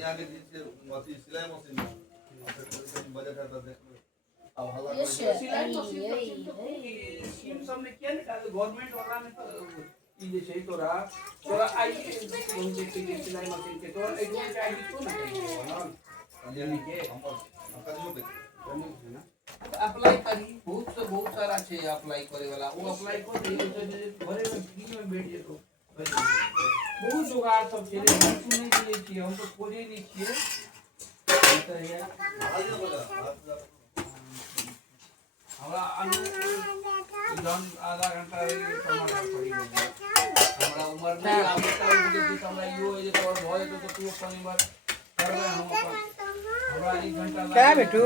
यहाँ के जिससे सिलाई मशीन बजट है तो देख अब हल्ला सिलाई मशीन स्कीम सबने किया ना गवर्नमेंट वाला ने तो ई जे छै तोरा आई सिलाई मशीन के तोरा एडमिट आईडी तो ना यानी के हम करियो है ना अप्लाई करी बहुत सारा छै अप्लाई करे वाला वो अप्लाई कर दे तो भरे में फ्री में बैठ जेतो बहुत जुगाड़ सब छै रे हम सुनै दिए छियै हम तो खोजे नहीं छियै तो है हमरा जन आधा घंटा समाधान पड़ी हमरा उम्र नहीं आबे त हमरा यो है तो भए तो तू अपन बार करबे हम हमरा 1 घंटा क्या बेटू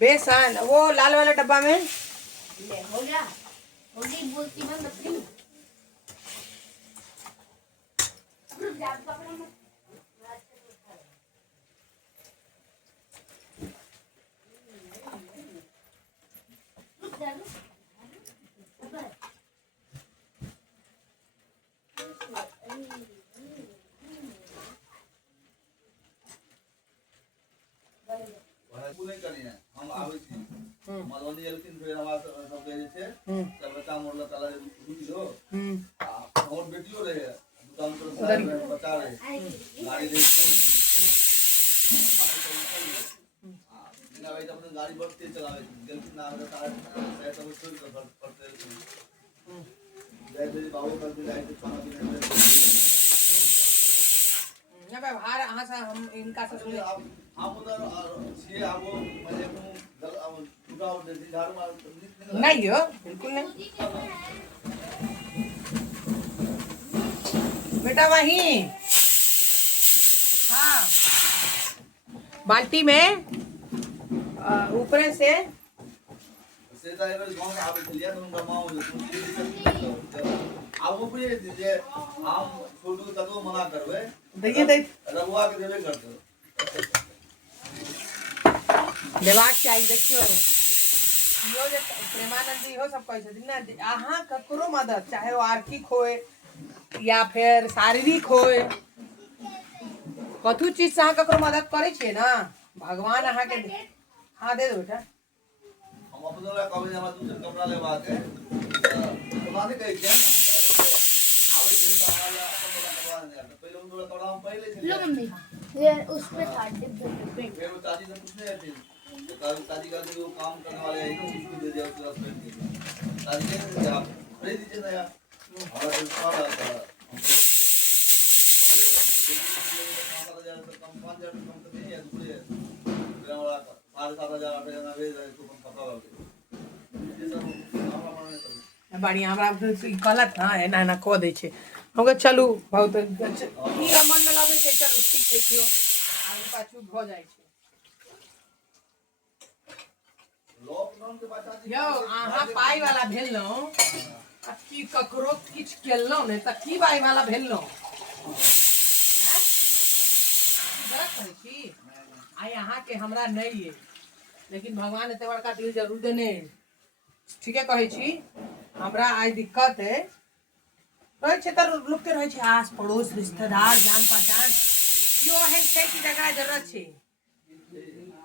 बेसन वो लाल वाला डब्बा में ले हो गया होगी बोलती मैं मछली नहीं करी है हम आवे छी मधुबनी एलकिन फिर हमरा सब के जे छे सबटा मोरला ताला रुकी दो और बेटियो रहे दुकान पर बता रहे गाड़ी दे बिना भाई अपने गाड़ी बहुत तेज चलावे गलती ना हो तार सेट अब छोड़ कर पड़ते जय बाबू कर भी जाए तो खाना पीने ना व्यवहार यहाँ से हम इनका से सुने हम उधर छे अब मैंने को अब टूटा और झाड़ मार नहीं हो बिल्कुल नहीं बेटा वहीं हाँ बाल्टी में ऊपर से ड्राइवर गांव में आवे लिया तो उनका मां हो अब वो पूछे जे हम छोटू तको मना करबे देखिए देख रघुआ के देबे करते देवाक चाहिए देखियो यो जे प्रेमानंद जी हो सब कहै छथिन ना अहाँ ककरो मदद चाहे वो आर्थिक होए या फिर शारीरिक होए कथु चीज से अहाँ ककरो मदद करे छिए ना भगवान अहाँ के हाँ दे दो बेटा हम अपने ला कहबे हमरा दूसरे कपड़ा लेवा के पुराने कहि के आवे के तो हमारा अपन वाला करवा नहीं आता पहले उन वाला कपड़ा हम पहले से लो मम्मी ये उस पे था डिब्बे पे फिर वो दादी से पूछने आते तो दादी का जो काम करने वाले हैं तो उसको दे दिया उसका पेट दे दादी कहते थे आप खरीद दीजिए ना यार हमारा तो सारा था कम 5000 कम तो नहीं है दूसरे फिर हमारा 7500 8,000 भेज रहे तो कम कपड़ा वाले ये सब हमारा माने तो बढ़िया हमरा गलत हाँ एना एना कह दै छै हम कह चलू बहुत ई मन में लगे छै चलू ठीक छै कियो आगू पाछू भ जाइ छै लॉकडाउन के बाद यौ अहाँ पाई वाला भेलौ आ की ककरो किछ केलौ ने त की पाई वाला भेलौ हैं गलत कहै छी आइ अहाँ के हमरा नहीं है लेकिन भगवान एते बड़का दिल जरूर देने ठीके कहै छी हमरा आइ दिक्कत है रहै छै त लोग के रहै छै आस पड़ोस रिश्तेदार जान पहचान कियो एहन छै कि जकरा जरूरत छै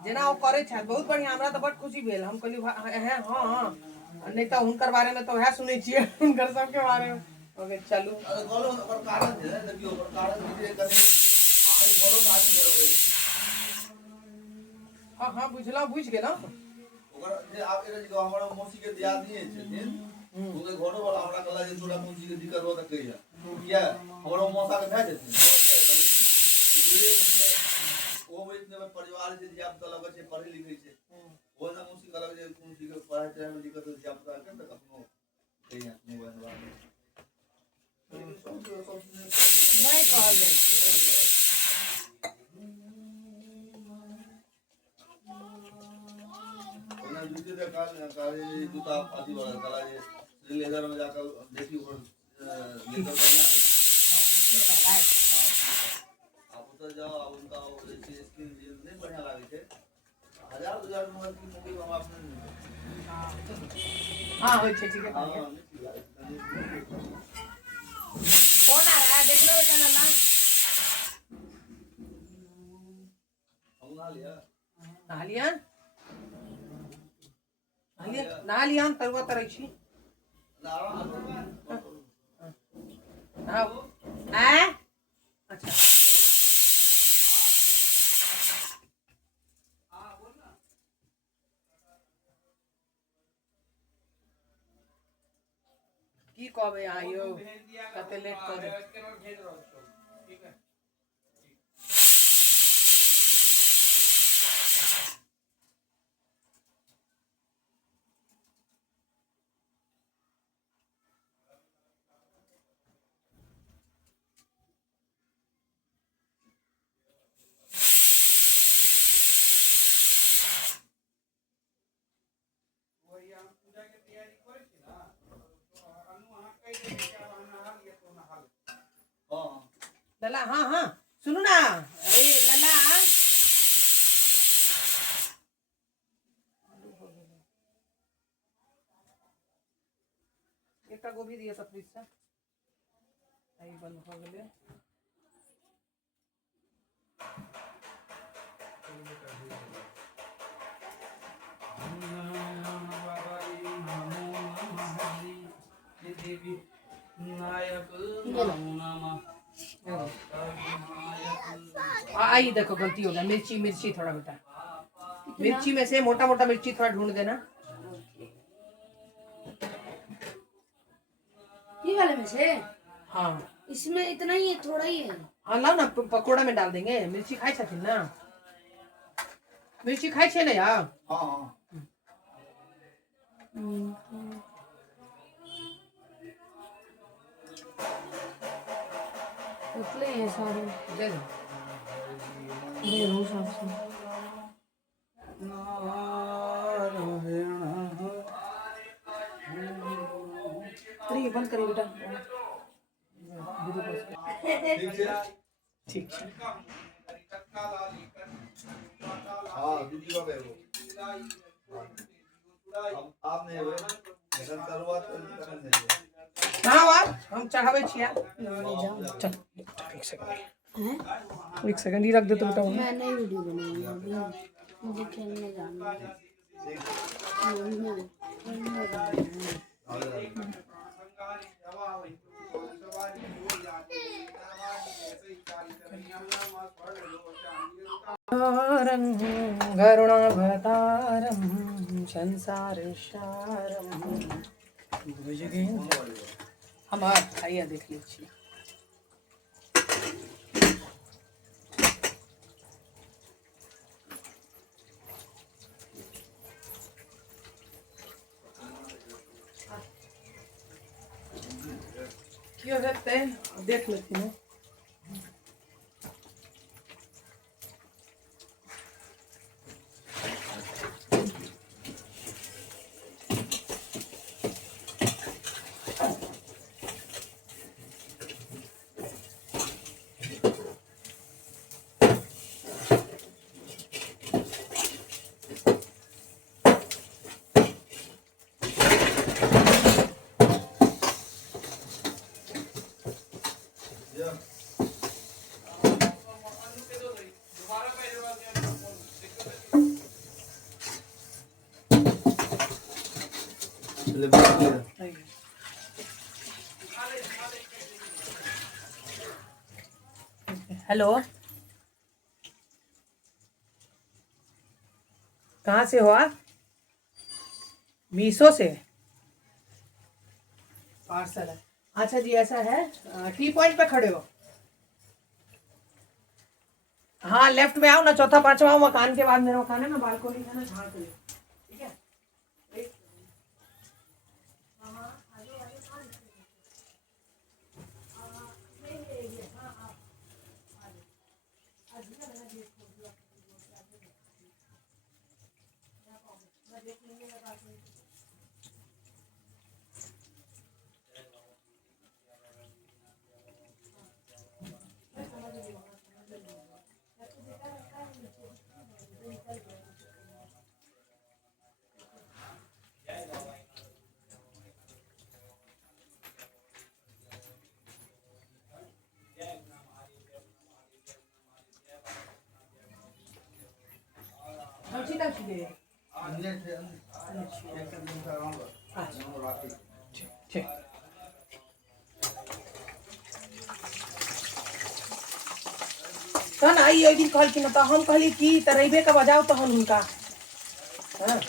जेना वो करे छै बहुत बढ़िया हमरा तो बड़ खुशी भेल हम कहली हैं हां नहीं तो हुनकर बारे में तो वह सुनै छियै हुनकर सबके बारे में ओके चलू गोलो ओकर कारण है देखियो ओकर कारण जे कने आइ गोलो आदमी करो हां हां बुझला बुझ गेलौ ओकर जे आप एरे जो हमरा मौसी के दियाद नहीं छथिन उनके घरो वाला हमरा कहला जे थोड़ा मौसी के दिक्कत हो त कहिया क्या हमरा मौसा के भेज देथिन वो इतने परिवार से जे आप लगे छे पढ़े लिखे छे वो ना मौसी कहला जे मौसी के पढ़ाई टाइम में दिक्कत हो जे आप के त अपनो कहिया मोबाइल वाला नहीं कहल जाइ छै ना जूते का काले जूता आदि वाला काला ये लेदर में जाकर देखी ऊपर लेदर बढ़िया है हां आप उधर जाओ आप उनका जैसे स्किन नहीं बढ़िया लागे छे 1000 मोबाइल की मोबाइल हम आपने हां होय छै ठीक है फोन आ रहा है देख लो बेटा ना नहा लिया? नहा लिया नहा लिया हम तरुआ तरह छी नहाओ अच्छा की कहबे अहाँ यौ कते लेट कर दे ठीक है वही हम पूजा के तैयारी करे छी ना तो अनु अहाँ कहि देबै कि आब हम नहा लिया तो नहा ले हाँ लला हाँ हाँ सुनू ना अरे लला एक गोभी दिया सब प्लीज से आई बंद हो गेले देवी नायक नमो नमः आई देखो गलती हो गया मिर्ची थोड़ा बेटा मिर्ची में से मोटा मोटा मिर्ची थोड़ा ढूंढ देना ये वाले में से हाँ इसमें इतना ही है थोड़ा ही है हाँ लाओ ना पकोड़ा में डाल देंगे मिर्ची खाई छथिन ना मिर्ची खाई छे ना यार हाँ हाँ उतले हैं सारे दे दो दे दो सबसे अरे ये बंद करिए बेटा ठीक है ठीक है हाँ दीदी का बैग हो अब आप नहीं हुए लेकिन शुरुआत करने दे हाँ आप हम चढ़ावे छिया चल एक सेकंड ही रख दे तो बेटा मैं नई वीडियो बनाऊंगी अभी मुझे खेलने जाना है खेलने जाना है करुणावतारं संसारसारं हम आइए देख लीजिए क्यों रहते हैं देख लेती हूँ हेलो कहाँ से हो आप मीशो से पार्सल है अच्छा जी ऐसा है टी पॉइंट पे खड़े हो हाँ लेफ्ट में आओ ना चौथा पांचवा मकान के बाद मेरा मकान है ना बालकोनी है ना झाड़ के ठीक है आयल छियै अन्य थे एक दिन का रंग अच्छा राखी ठीक तहन आई ओहि दिन कहलखिन तऽ हम कहली कि तऽ रहिबे के बजाउ तहन हुनका हाँ